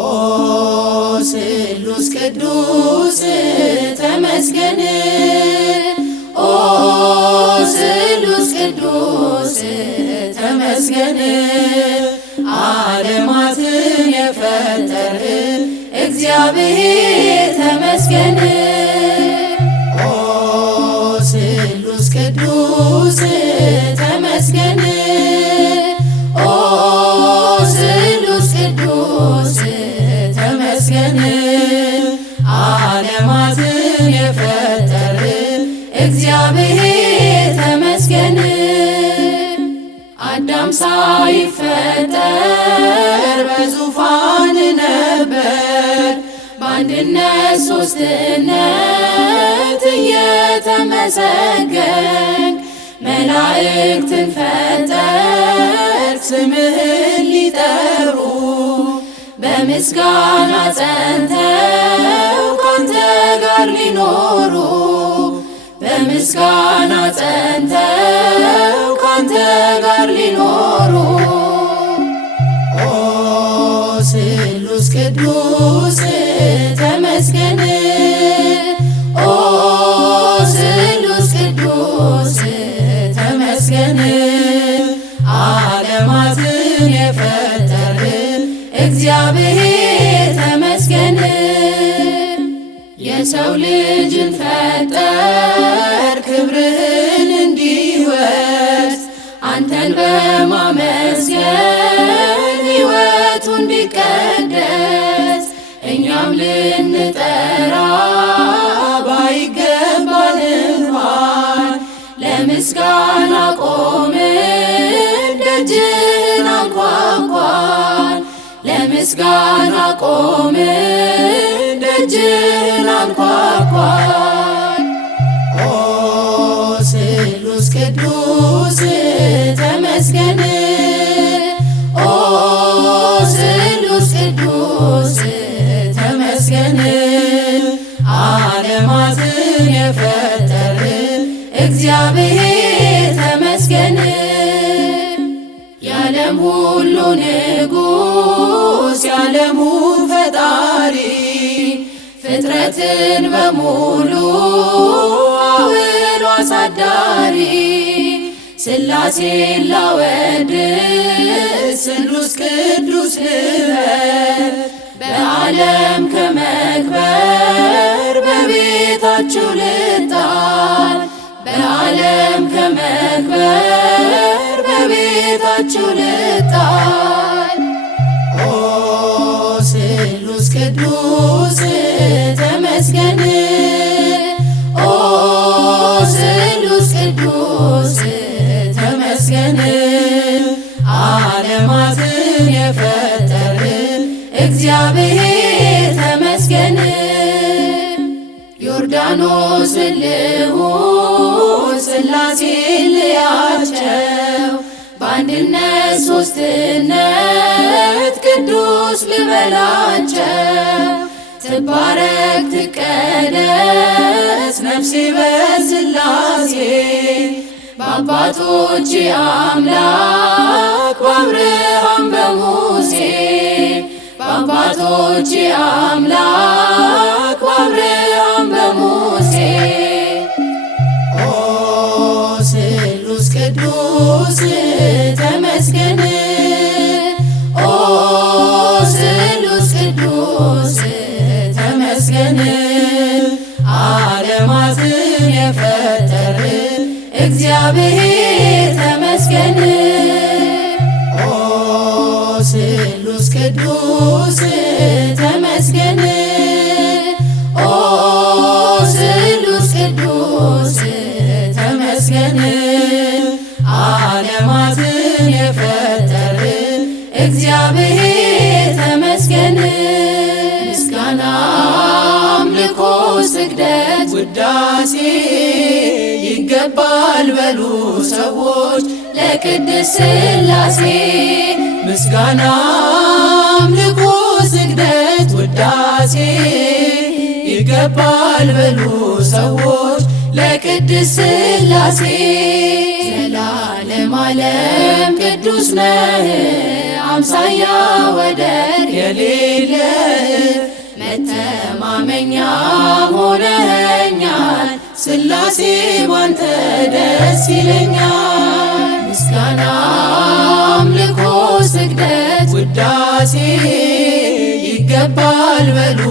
ኦ ስሉስ ቅዱስ ተመስገን ኦ ስሉስ ቅዱስ ተመስገን ዓለማትን የፈጠረ እግዚአብሔር ተመስገን ኦ ስሉስ ቅዱስ ተመስገን ኦ ስሉስ ቅዱስ ተመስገን ዓለማትን የፈጠረ እግዚአብሔር ተመስገን አዳም ሳይፈጠር በዙፋን ነበር በአንድነት ሦስትነት እየተመሰገንክ መላእክትን ፈጠርክ ስምህን ሊጠሩ በምስጋና ጸንተው ካንተ ጋር ሊኖሩ በምስጋና ጸንተው ካንተ ጋር ሊኖሩ ኦ ስሉስ ቅዱስ ተመስገን ኦ ስሉስ ቅዱስ ተመስገን ዓለማትን የፈጠረ እግዚአብሔር ተመስገን የሰው ልጅን ፈጠር ክብርህን እንዲወርስ አንተን በማመስገን ሕይወቱ እንዲቀደስ እኛም ልንጠራ ባይገባን እንኳን ለምስጋና ቆምን ደጅህን አንኳኳን ለምስጋና ቆምን ደጅህን አንኳኳን ኦ ስሉስ ቅዱስ ተመስገን ኦ ስሉስ ቅዱስ ተመስገን ዓለማትን የፈጠረ እግዚአብሔር ተመስገን የዓለም ሁሉ ንጉሥ የዓለሙ ፈጣሪ ፍጥረትን በሙሉ አውሎ አሳዳሪ ሥላሴን ላወድስ ስሉስ ቅዱስ ልበል በዓለም ከመክበር በቤታችሁ ልጣል በዓለም ከመክበር በቤታችሁ ልጣል ኦ ስሉስ ቅዱስ ተመስገን ኦ ስሉስ ቅዱስ ተመስገን ዓለማትን የፈጠረ እግዚአብሔር ተመስገን ዮርዳኖስን ልሁን ሥላሴን ልያቸው በአንድነት ሦስትነት ቅዱስ ልበላቸው ትባረክ ትቀደስ ነፍሴ በሥላሴ በአባቶች አምላክ በአብርሃም በሙሴ በአባቶች አምላክ በአብርሃም በሙሴ ኦ ስሉስ ቅዱስ ተመስገን ኦ ስሉስ ቅዱስ ተመስገን ዓለማትን የፈጠረ እግዚአብሔር ተመስገን ኦ ስሉስ ቅዱስ ተመስገን ኦ ስሉስ ቅዱስ ተመስገን ዓለማትን የፈጠረ እግዚአብሔር ተመስገን ምስጋና አምልኮ ስግደት ውዳሴ ይገባል በሉ ሰዎች ለቅድስት ሥላሴ ምስጋና አምልኮ ስግደት ውዳሴ ይገባል በሉ ሰዎች ለቅድስት ሥላሴ ዘላለም የዓለም ቅዱስ ነህ አምሳያ ወደር የሌለ መተማመኛ ሆነኸኛል ሥላሴ ባንተ ደስ ይለኛል። ምስጋና አምልኮ ስግደት ውዳሴ ይገባል በሉ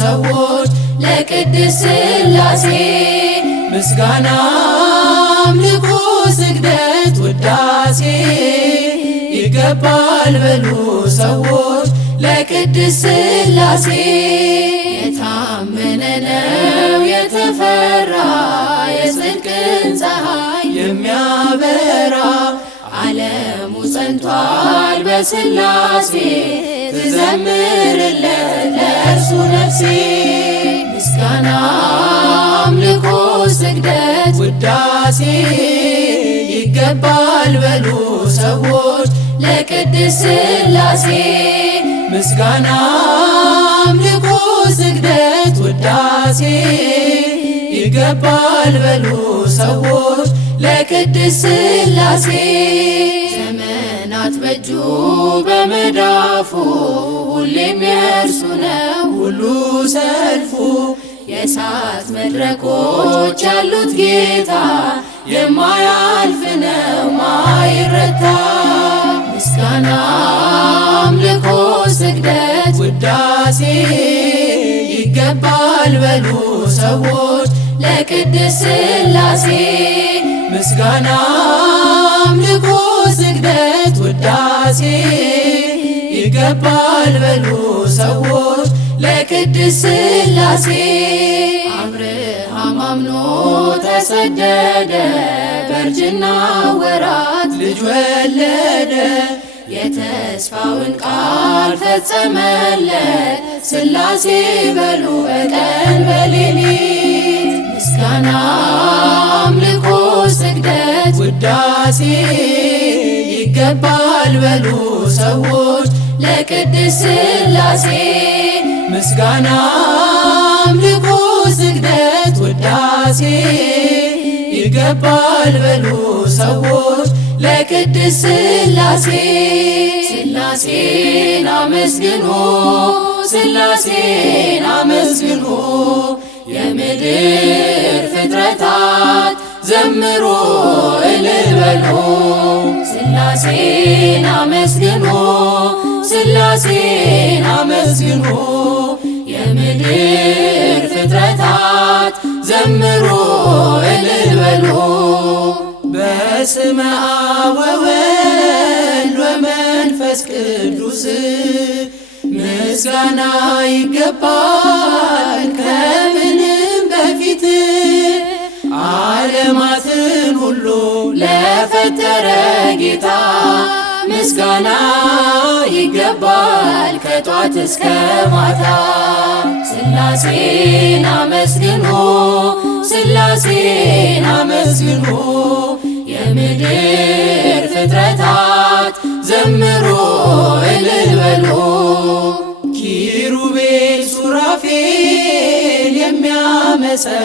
ሰዎች ለቅድስት ሥላሴ። ምስጋና አምልኮ ስግደት ውዳሴ ይገባል በሉ ሰዎች ለቅድስት ሥላሴ። የታመነ ነው የተፈራ የጽድቅን ፀሐይ የሚያበራ ዓለሙ ጸንቷል በሥላሴ ትዘምርለት ለእርሱ ነፍሴ። ምስጋና አምልኮ ስግደት ውዳሴ ይገባል በሉ ሰዎች ለቅድስት ሥላሴ። ምስጋና አምልኮ ስግደት ውዳሴ ይገባል በሉ ሰዎች ለቅድስት ሥላሴ። ዘመናት በእጁ በመዳፉ ሁሌም የእርሱ ነው ሁሉ ሰልፉ። የእሳት መድረኮች ያሉት ጌታ የማያልፍ ነው ማይረታ። ምስጋና አምልኮ ስግደት ውዳሴ ይገባል በሉ ሰዎች ለቅድስት ሥላሴ። ምስጋና አምልኮ ስግደት ውዳሴ ይገባል በሉ ሰዎች ለቅድስት ሥላሴ። አብርሃም አምኖ ተሰደደ በእርጅና ወራት ልጅ ወለደ። የተስፋውን ቃል ፈጸመለት ሥላሴ በሉ በቀን በሌሊት። ምስጋና አምልኮ ስግደት ውዳሴ ይገባል በሉ ሰዎች ለቅድስት ሥላሴ። ምስጋና አምልኮ ስግደት ውዳሴ ይገባል በሉ ሰዎች ለቅድስት ሥላሴ። ሥላሴን አመስግኑ ሥላሴን አመስግኑ የምድር ፍጥረታት ዘምሩ እልል በሉ። ሥላሴን አመስግኑ ሥላሴን አመስግኑ የምድር ፍጥረታት ዘምሩ እልል በሉ። በስመ አብ ወወልድ ወመንፈስ ቅዱስ ምስጋና ይገባል ከምንም በፊት። ዓለማትን ሁሉ ለፈጠረ ጌታ ምስጋና ይገባል ከጧት እስከ ማታ። ሥላሴን አመስግኑ ሥላሴን አመስግኑ የምድር ፍጥረታት ዘምሩ እልል በሉ። ኪሩቤል ሱራፌል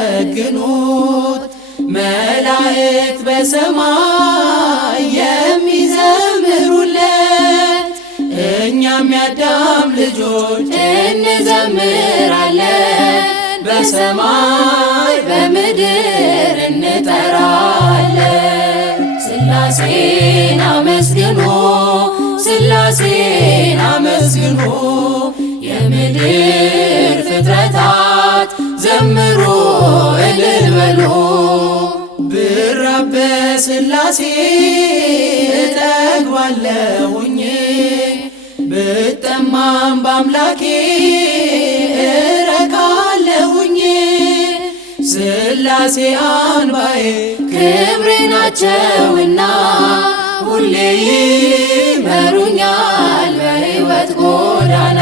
የሚያመሰግኑት መላእክት በሰማይ የሚዘምሩለት እኛም የአዳም ልጆች እንዘምራለን በሰማይ በምድር እንጠራለን። ሥላሴን አመስግኑ ሥላሴን አመስግኑ የምድር ፍጥረታት ዘምሩ እልል በሉ። ብራብ በሥላሴ እጠግባለሁኝ ብጠማም በአምላኬ እረካለሁኝ። ሥላሴ አንባዬ ክብሬ ናቸውና ሁሌ ይመሩኛል በሕይወት ጎዳና።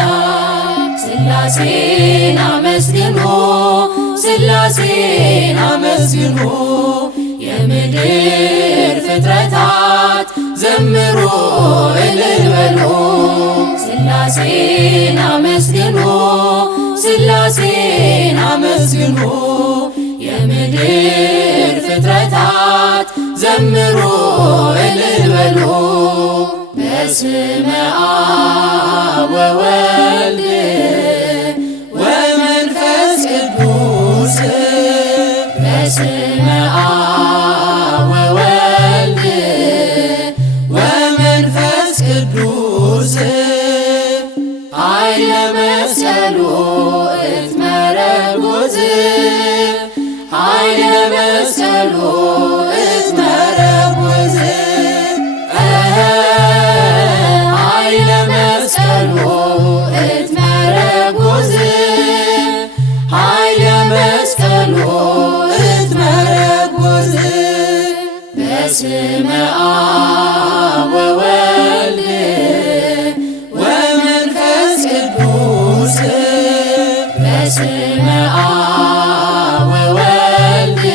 ሥላሴን አመስግኑ ሥላሴን አመስግኑ የምድር ፍጥረታት ዘምሩ እልል በሉ። ሥላሴን አመስግኑ ሥላሴን አመስግኑ የምድር ፍጥረታት ዘምሩ እልል በሉ በስመ አብ ወወልድ ወመንፈስ ቅዱስ በስመ አብ ወወልድ ወመንፈስ ቅዱስ ኃይለ መስቀሉ እትመረጉዝ ኃይለ መስቀሉ እትመረጉዝ ኃይለ መስቀሉ እትመረጉዝ ኃይለ መስቀሉ እትመረጉዝ በስመ አብ ወወልድ ወመንፈስ ቅዱስ በስመ አብ ወወልድ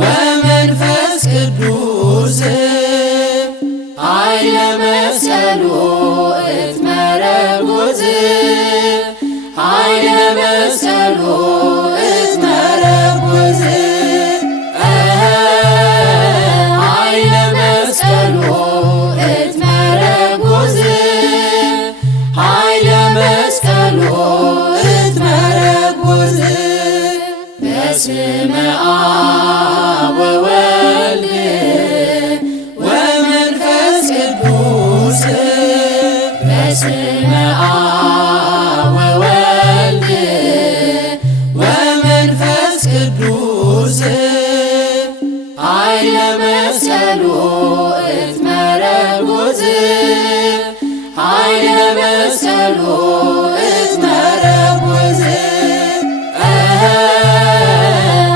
ወመንፈስ ቅዱስ ኃይለ መስቀሉ እትመረጉዝ ኃይለ መስቀሉ እትመረጉዝ ኃይለ መስቀሉ እትመረጉዝ ኃይለ መስቀሉ እትመረጉዝ በስመ አብ ወወልድ ወመንፈስ ቅዱስ በስመ አብ ወወልድ ወመንፈስ ቅዱስ ኃይለ መስቀሉ እትመረጉዝ ኃይለ መስቀሉ እትመረጉዝ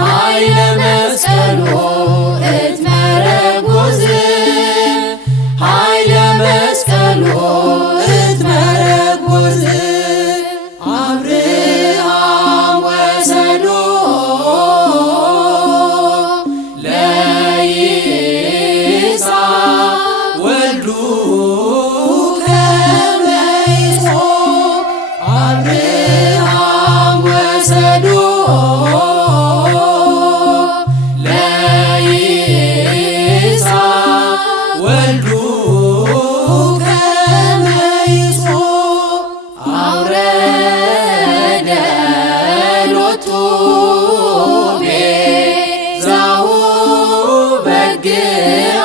ኃይለ መስቀሉ እትመረጉዝ ኃይለ መስቀሉ እትመረጉዝ አብርሃም ወሰዶ ለይስሐቅ ወልዱ አብርሃም ወሰዶ ለይስሐቅ ወልዱ ከመይሶ አውረደ ሎቱ ቤዛሁ በግዓ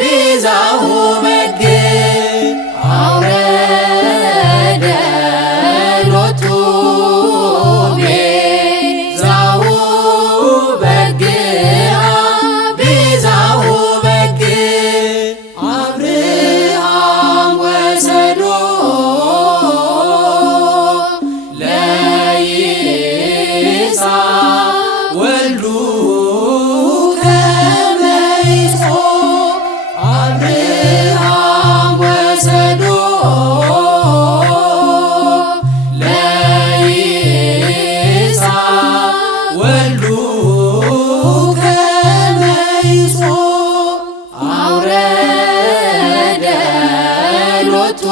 ቤዛሁ በግዕ አውረደ ሎቱ ቤዛሁ በግዓ ቤዛሁ በግዕ አብርሃም ወሰዶ ለይስሐቅ ወልዱ ከመይሶ አብርሃም ወሰዶ ለይስሐቅ ወልዱ ከመይሶ አውረደ ሎቱ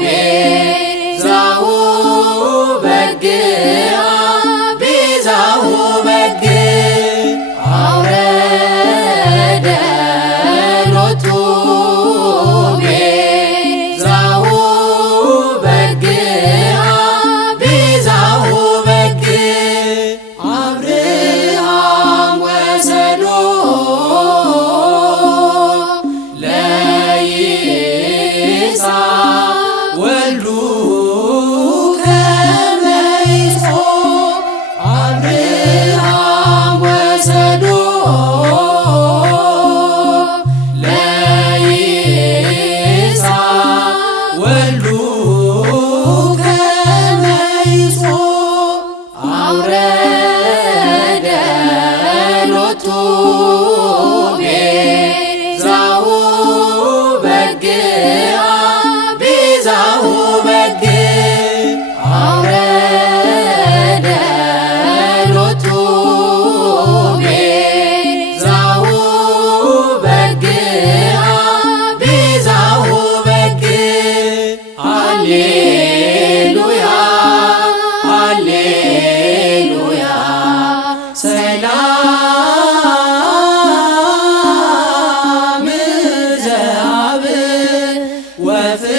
ቤዛሁ በግዓ ቤዛሁ በግዕ አውረደ ሎቱ ቤዛሁ በግዓ ቤዛሁ በግዕ አብርሃም ወሰዶ ለይስሐቅ ወልዱ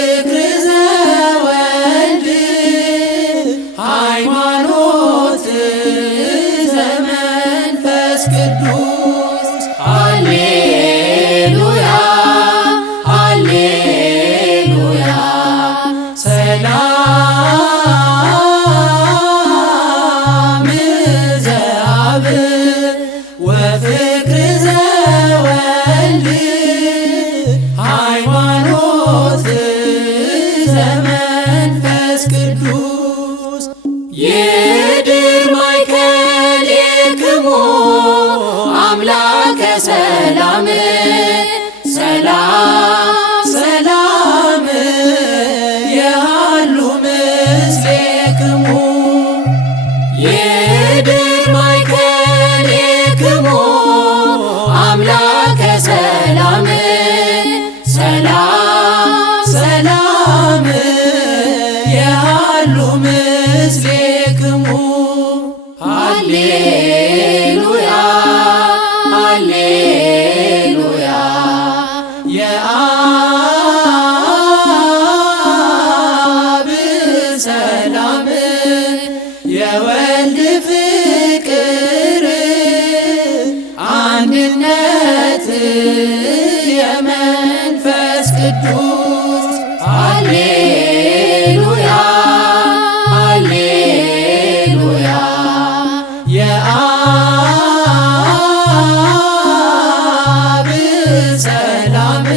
ወፍቅር ዘወልድ ሃይማኖት ዘመንፈስ ቅዱስ ሃሌሉያ ሃሌሉያ ሰላም ዘአብ ወፍቅር ዘወልድ ሃይማኖት ዘመንፈስ ቅዱስ ይድር ማእከሌክሙ አምላከ ሰላም ሰላም ሰላም የሃሉ ምስሌክሙ ይድር ማእከሌክሙ አምላከ ሰላም ሰላም ሰላም የሃሉ ምስሌክሙ ሃሌሉያ ሃሌሉያ የአብ ሰላም የወልድ ፍቅር አንድነት የመንፈስ ቅዱስ ሃሌሉያ ሃሌሉያ የአብ ሰላም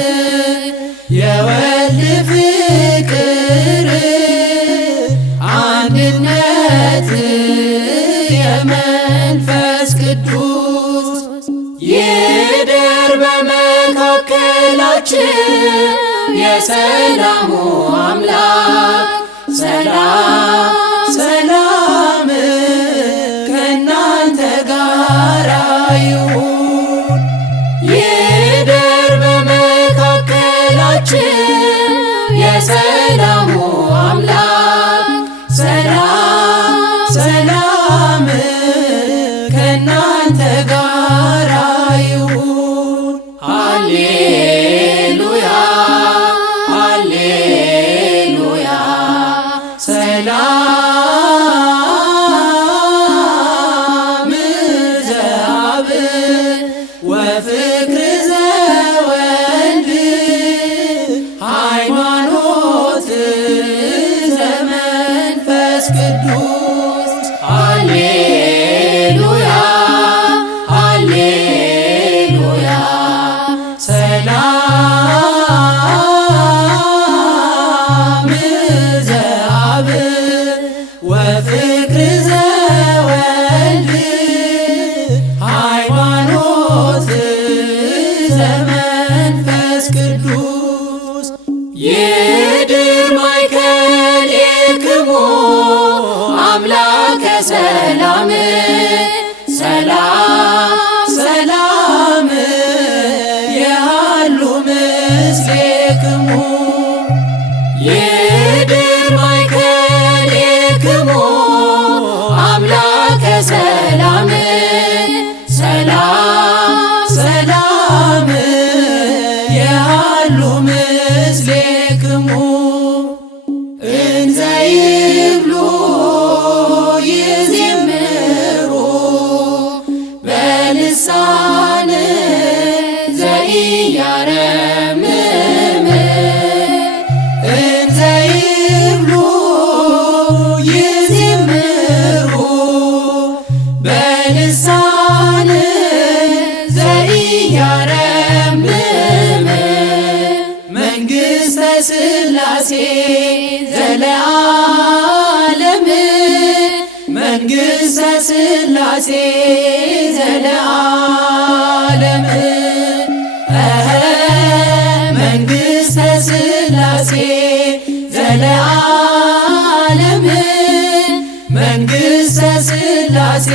የወልድ ፍቅር አንድነት የመንፈስ ቅዱስ ይደር በመካከላችን የሰላሙ አምላክ ሰላም ሰላም ከእናንተ ጋር ይሁን ይደር በመካከላችን የሰላሙ አምላክ ሰላም ሰላም ከእናንተ ጋር ይሁን ሃሌሉያ ሃሌሉያ ሰላም ዘአብ ወፍቅር ዘወልድ ሃይማኖት ዘመንፈስ ቅዱስ ሃሌሉያ ሃሌሉያ ሰላም ዘአብ ወፍቅር ዘወልድ ሃይማኖት ዘመንፈስ ቅዱስ ይድር ማእከሌክሙ አምላከ ሰላም ሰላም ሰላም የሃሉ ምስሌክሙ ይድር ማእከሌክሙ አምላከ ሰላም ሰላም ሰላም የሃሉ ምስሌክሙ እንዘ ይብሉ ይዜምሩ በልሳን ዘኢያረምም እንዘ ይብሉ ይዜምሩ በልሳን ዘኢያረምም መንግሥተ ሥላሴ ዘለዓለም መንግሥተ ሥላሴ ዘለዓለም መንግሥተ ሥላሴ ዘለዓለም መንግሥተ ሥላሴ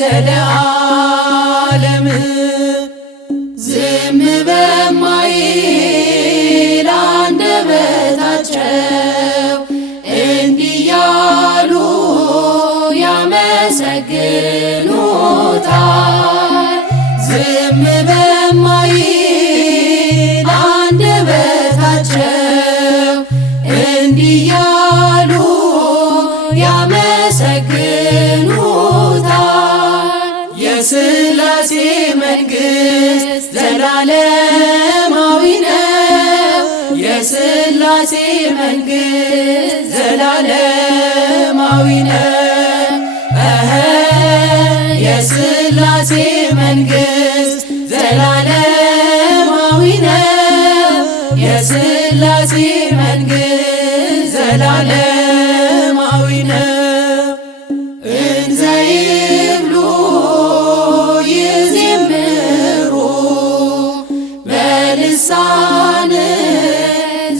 ዘለዓለም ዝም በማይል አንደበታቸው እንዲህ ያሉ ያመሰግኑታል። ዝም በማይል አንደበታቸው ዘላለማዊ ነው የሥላሴ መንግሥት ዘላለማዊ ነው። የሥላሴ መንግሥት ዘላለማዊ ነው የሥላሴ መንግሥት ዘላለማዊ ነው። እንዘ ይብሉ ይዜምሩ በልሳን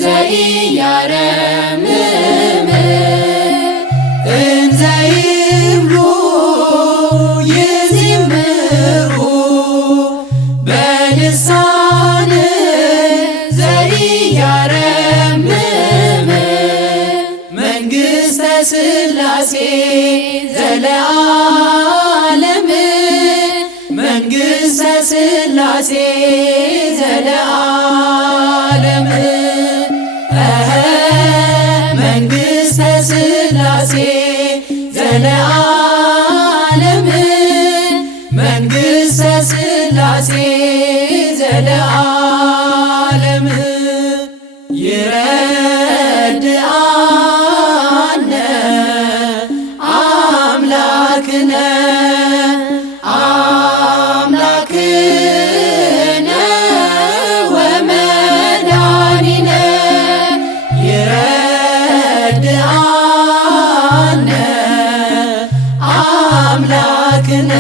ዘኢያረምም እንዘ ይብሉ ይዜምሩ በልሳን ዘኢያረምም መንግሥተ ሥላሴ ዘለዓለም መንግሥተ ሥላሴ ዘለዓለም መንግሥተ ሥላሴ ዘለዓለም መንግሥተ ሥላሴ ዘለዓለም ይረድአነ አምላክነ አምላክነ ወመድኃኒነ ይረድአነ አምላክነ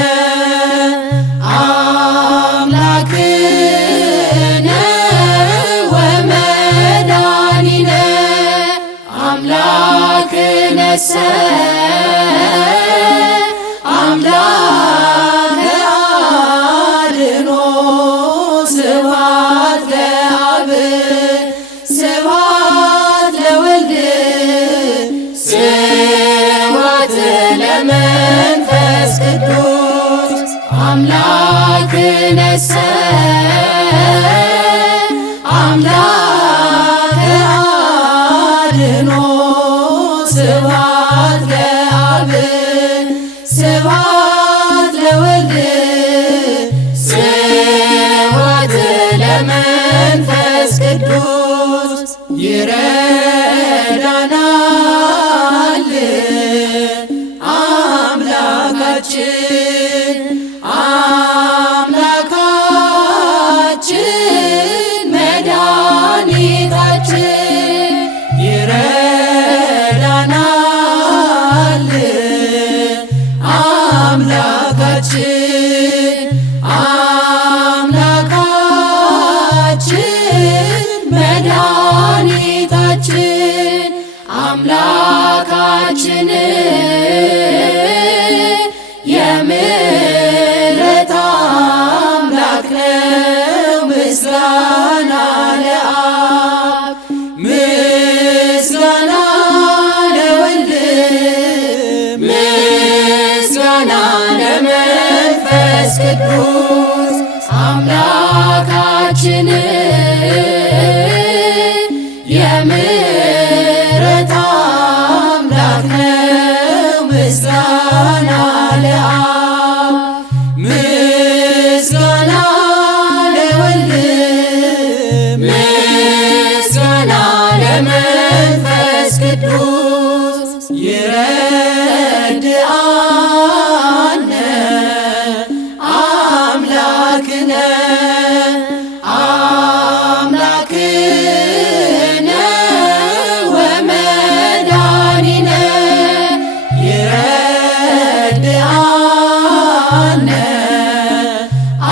አምላክነ ወመድኃኒነ አምላክነሰ አምላከ አድኅኖ ስብሐት ለአብ ስብሐት ለወልድ ስብሐት ለመንፈስ ቅዱስ አምላክነሰ አምላከ አድኅኖ ስብሐት ለአብ ስብሐት ለወልድ ስብሐት ለመንፈስ ቅዱስ ይረዳናል አምላካችን አምላካችን መድኃኒታችን ይረዳናል አምላካችን አምላካችን መድኃኒታችን አምላካችን የምሕረት አምላክ ነው። ምስጋና ለአብ ምስጋና ለወልድ ምስጋና ለመንፈስ ቅዱስ አምላካችን የምሕረት አምላክ ነው። ምስጋና ለአብ ምስጋና ለወልድ ምስጋና ለመንፈስ ቅዱስ ይረድአነ አምላክነ አምላክነ ወመድኃኒነ ይረድአነ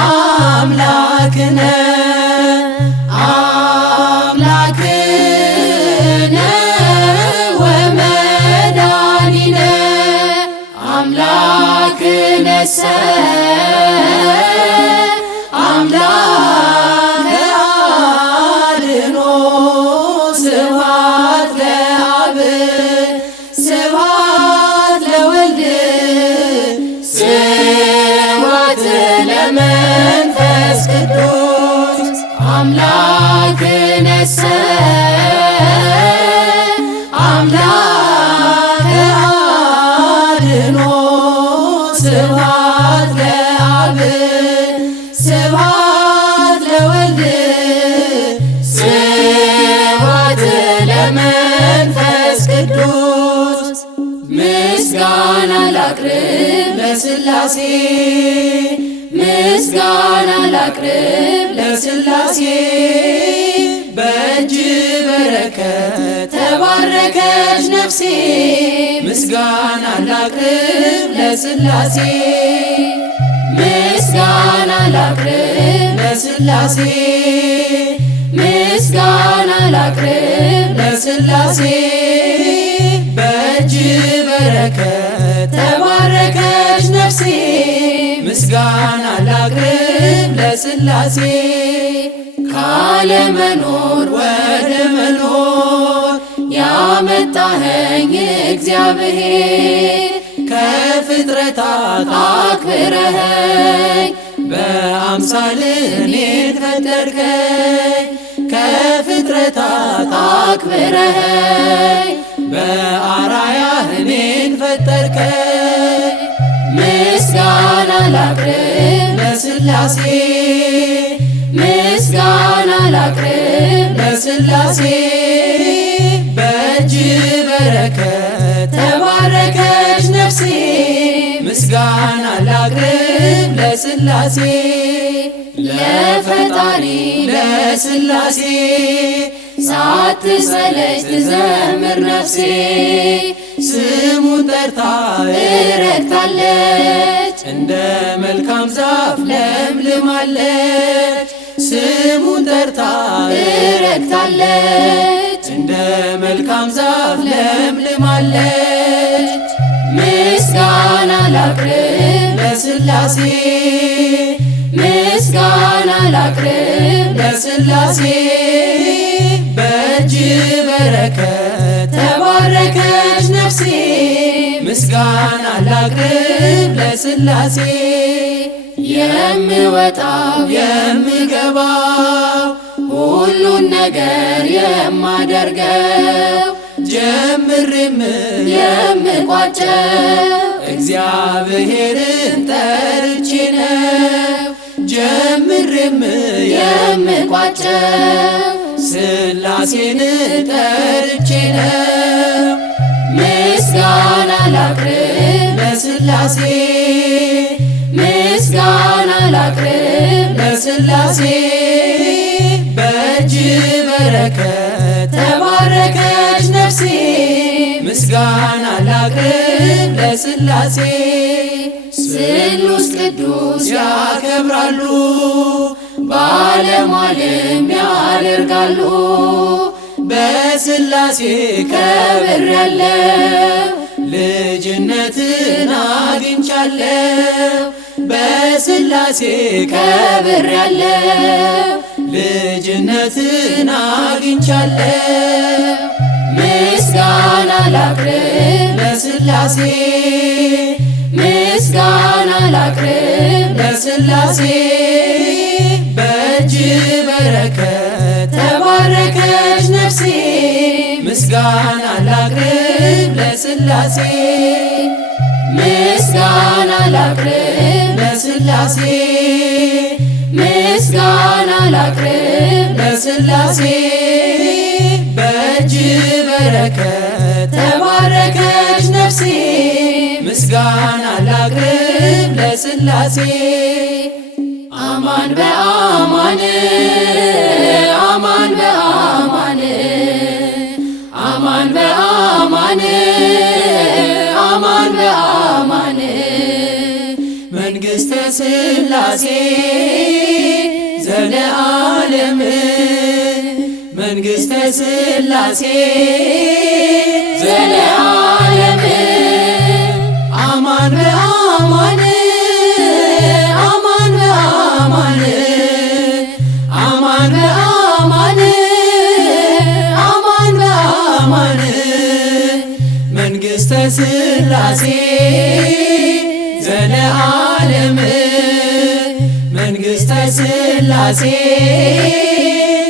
አምላክነ አምላክነ ወመድኃኒነ አምላክነሰ አምላከ አድኅኖ ስብሐት ለአብ ስብሐት ለወልድ ስብሐት ለመንፈስ ቅዱስ አምላክነሰ አምላከ አድኅኖ ስብሐት ለመንፈስ ቅዱስ ምስጋና ላቅርብ ለሥላሴ ምስጋና ላቅርብ ለሥላሴ በእጅ በረከት ተባረከች ነፍሴ ምስጋና ላቅርብ ለሥላሴ ምስጋና ላቅርብ ለሥላሴ ምስጋና ላቅርብ ለሥላሴ በእጅ በረከት ተባረከች ነፍሴ ምስጋና ላቅርብ ለሥላሴ ካለመኖር ወደ መኖር ያመጣኸኝ እግዚአብሔር ከፍጥረታት አክብረኸኝ በአምሳልህ እኔን ፈጠርከኝ ከፍጥረታት አክብረኸኝ በአርአያህ እኔን ፈጠርከኝ ምስጋና ላቅርብ ለሥላሴ ምስጋና ላቅርብ ለሥላሴ በእጅ በረከት ተባረከች ነፍሴ ምስጋና ላቅርብ ለሥላሴ ለፈጣሪ ለሥላሴ ሳትሰለች ትዘምር ነፍሴ ስሙን ጠርታ እረግታለች እንደ መልካም ዛፍ ለምልማለች ስሙን ጠርታ እረግታለች እንደ መልካም ዛፍ ለምልማለች ምስጋና ላቅርብ ለሥላሴ ምስጋና ላቅርብ ለሥላሴ በእጅ በረከት ተባረከች ነፍሴ ምስጋና ላቅርብ ለሥላሴ የምወጣው የምገባው ሁሉን ነገር የማደርገው ጀምሬም የምቋጨው እግዚአብሔርን ጠርቼ ነው ጀምሬም የምቋጨው ሥላሴን ጠርቼ ነው ምስጋና ላቅርብ ለሥላሴ ምስጋና ላቅርብ ለሥላሴ በእጅ በረከት ተባረከች ነፍሴ ምስጋና ላቅርብ ለሥላሴ ስሉስ ቅዱስ ያከብራሉ ባለሟልም ያደርጋሉ በሥላሴ ከብሬያለሁ ልጅነትን አግኝቻለሁ በሥላሴ ከብሬያለሁ ልጅነትን አግኝቻለሁ ምስጋና ላቅርብ ለሥላሴ ምስጋና ላቅርብ ለሥላሴ በእጅ በረከት ተባረከች ነፍሴ ምስጋና ላቅርብ ለሥላሴ ምስጋና ላቅርብ ለሥላሴ ምስጋና ላቅርብ ለሥላሴ በእጅ በረከት ተባረከች ነፍሴ ምስጋና ላቅርብ ለሥላሴ አማን በአማን አማን በአማን አማን በአማን አማን በአማን መንግሥተ ሥላሴ ዘለዓለም መንግሥተ ሥላሴ ዘለዓለም አማን በአማን አማን በአማን አማን በአማን አማን በአማን መንግሥተ ሥላሴ ዘለዓለም መንግሥተ ሥላሴ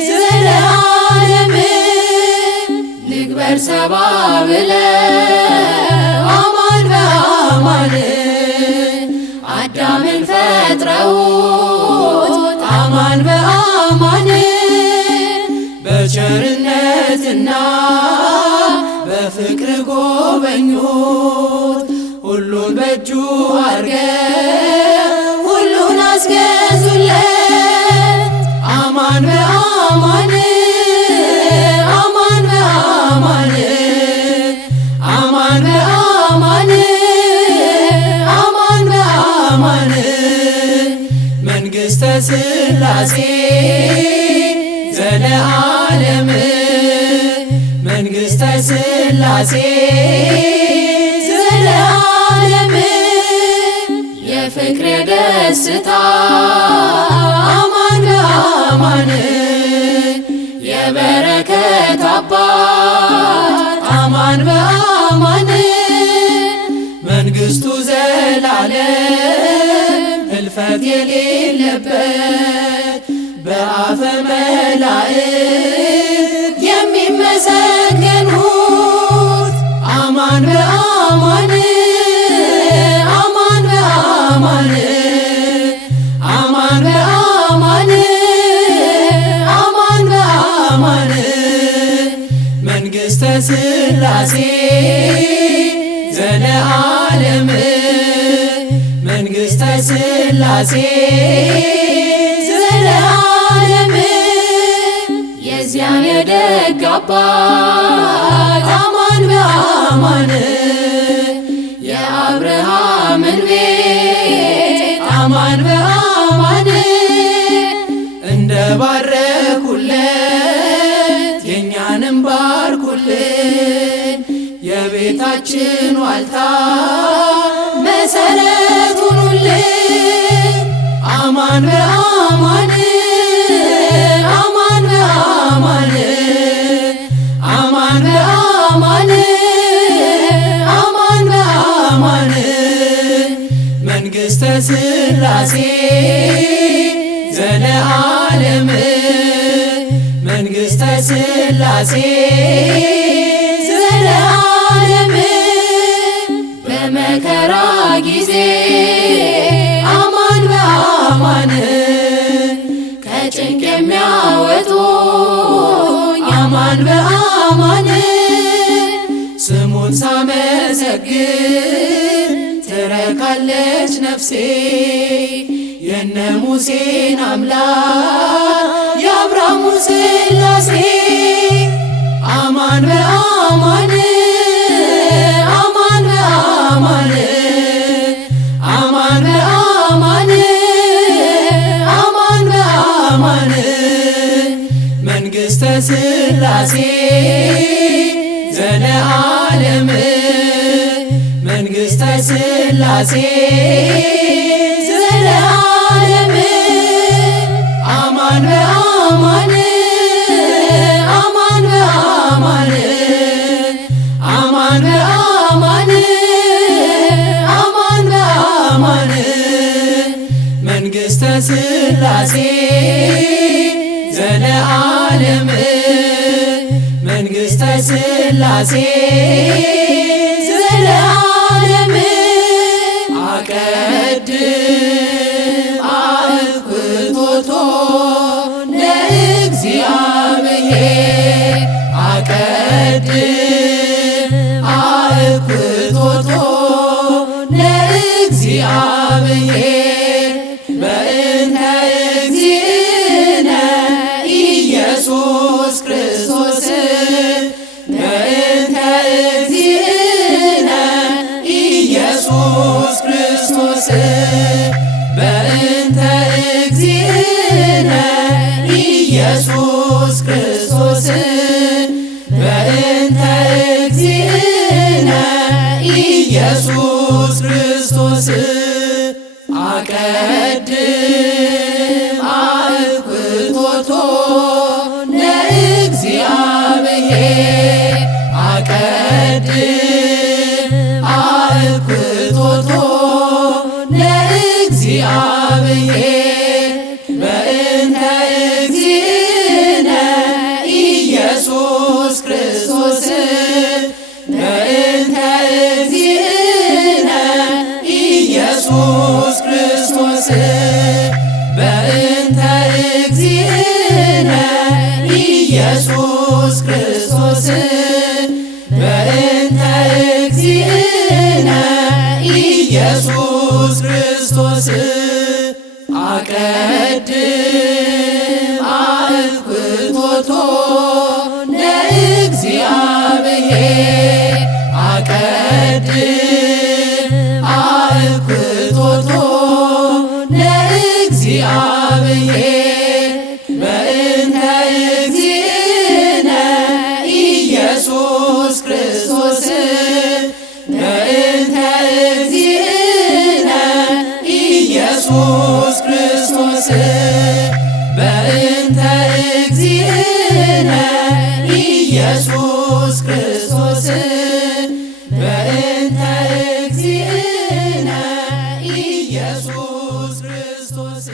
ዘለዓለም ልግበር ሰባ ብለው አማን በአማን አዳምን ፈጥረውት አማን በአማን በቸርነትና ናቸውና በፍቅር ጎበኙት። ሁሉን በእጁ አርገ ሁሉን አስገዙለት። አማን በአማን አማን በአማን አማን በአማን አማን በአማን መንግሥተ ሥላሴ ዘለዓለም መንግሥተ ሥላሴ ዘለዓለም የፍቅር ደስታ አማን በአማን የበረከት አባት አማን በአማን መንግሥቱ ዘላለም እልፈት የሌለበት በአፈ መላእክት የሚመሰገኑት አማን በአማን አማን በአማን አማን በአማን አማን በአማን መንግሥተ ሥላሴ ዘለዓለም መንግሥተ ሥላሴ ዘለዓለም የዚያን የደግ አባት አማን በአማን የአብርሃምን ቤት አማን በአማን እንደ ባረኩለት የእኛንም ባርኩልን። የቤታችን ዋልታ መሰረት ሁኑልን። አማን በአማን አማን በአማን አማን በአማን አማን በአማን መንግሥተ ሥላሴ ዘለዓለም መንግሥተ ሥላሴ ዘለዓለም በመከራ ጊዜ አማን በአማን ከጭንቅ የሚያወጡኝ አማን በአማን ስሙን ሳመሰግን ትረካለች ነፍሴ የነ ሙሴን አምላክ የአብርሃሙ ሥላሴ አማን በአማን አማን በአማን አማን በአማን አማን በአማን መንግሥተ ሥላሴ ዘለዓለም መንግሥተ ሥላሴ ዘለዓለም አማን በአማን አማን በአማን አማን በአማን አማን በአማን መንግሥተ ሥላሴ ዘለዓለም መንግሥተ ሥላሴ ዘለዓለም አቀድም አእኩቶቶ ለእግዚአብሔር አቀድም አእኩቶቶ ለእግዚአብሔር በእንተ እግዚእነ ኢየሱስ ክርስቶስ በእንተ እግዚእነ ኢየሱስ ክርስቶስ በእንተ እግዚእነ ኢየሱስ ክርስቶስ በእንተ እግዚእነ ኢየሱስ ክርስቶስ አቀድም አእኩቶቶ ለእግዚአብሔር አቀድም አእኩቶቶ ለእግዚአብሔር በእንተ እግዚእነ ኢየሱስ ክርስቶስ በእንተ እግዚእነ ኢየሱስ ክርስቶስ በእንተ እግዚእነ ኢየሱስ ክርስቶስ አቀድም አእኩቶቶ ለእግዚአብሔር አቀድም አእኩቶቶ ለእግዚአብሔር በእንተ እግዚእነ ኢየሱስ ክርስቶስ በእንተ እግዚእነ ኢየሱስ ክርስቶስ በእንተ እግዚእነ ኢየሱስ ክርስቶስ በእንተ እግዚእነ ኢየሱስ ክርስቶስ